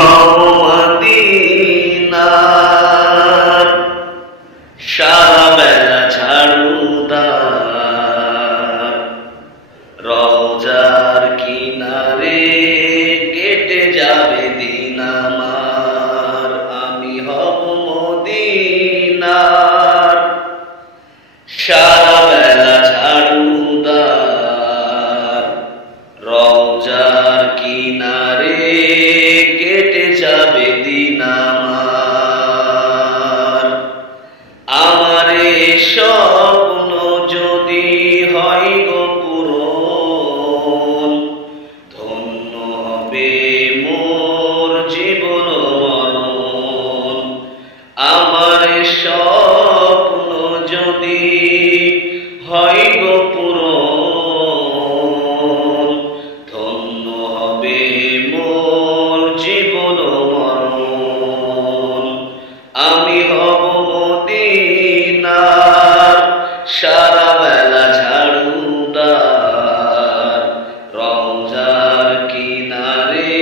হব মদিনার সারা বেলা ঝাড়ুদার, রওজার কিনারে কেটে যাবে দিন আমার। আমি হব মদিনার সারা বেলা ঝাড়ুদার, রওজার কিনারে কেটে যাবে দিন আমার। আমার এই স্বপ্ন যদি হয় গো পূরণ, ধন্য হবে মোর জীবন মরণ। আমার এই স্বপ্ন যদি হয় গো পূরণ, ধন্য হবে মোর জীবন মরণ। আমি হব মদিনার সারা বেলা ঝাড়ুদার, রওজার কিনারে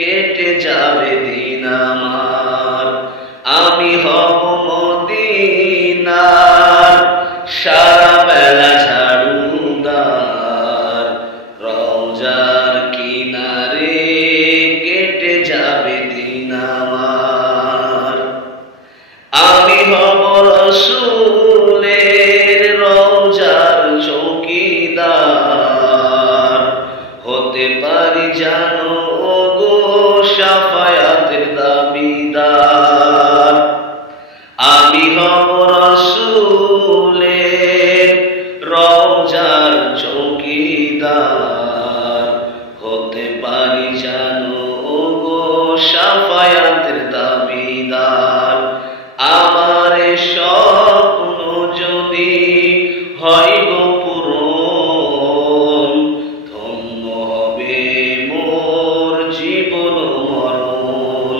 কেটে যাবে দিন আমার। আমি হব মদিনার সারা বেলা ঝাড়ুদার, রওজার কিনারে কেটে যাবে দিন আমার। আমি হব রাসূলের রওজার চৌকিদার, হতে পারি জানো গো শাফায়াতের দাবিদার। আমি হব রাসূলের রওজার চৌকিদার, হতে পারি জানো গো শাফায়াতের দাবিদার। আমার স্বপ্ন যদি হয় গো পূরণ, ধন্য হবে মোর জীবন মরণ।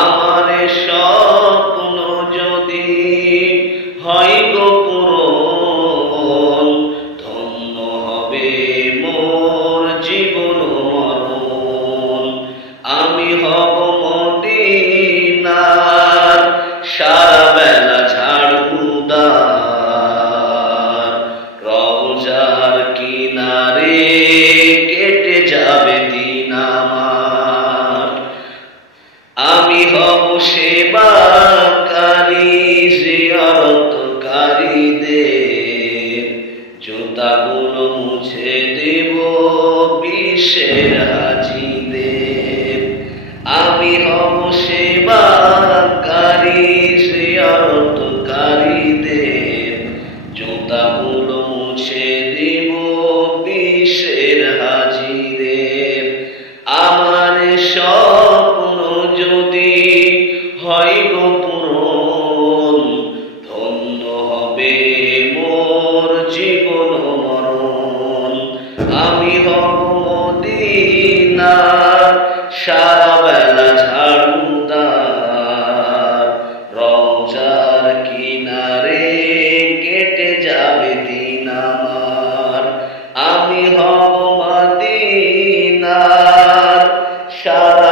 আমার স্বপ্ন যদি হয় গো পূরণ, ধন্য হবে মোর জীবন মরণ। আমি হব মদিনার সারা বেলা ঝাড়ুদার, রওজার কিনারে কেটে যাবে দিন আমার। আমি হব সেবাকারী জিয়ারতকারীদের, জুতাগুলো মুছে দেব বিশ্বের হাজীদের। আমি হব সেবাকারী জিয়ারতকারীদের, জুতাগুলো মুছে দেব বিশ্বের হাজীদের। আমার স্বপ্ন যদি হয় গো পূরণ, ধন্য হবে মোর জীবন মরণ। আমি হব মদিনার সারা বেলা ঝাড়ুদার, রওজার কিনারে কেটে যাবে দিন আমার। আমি হব মদিনার সারা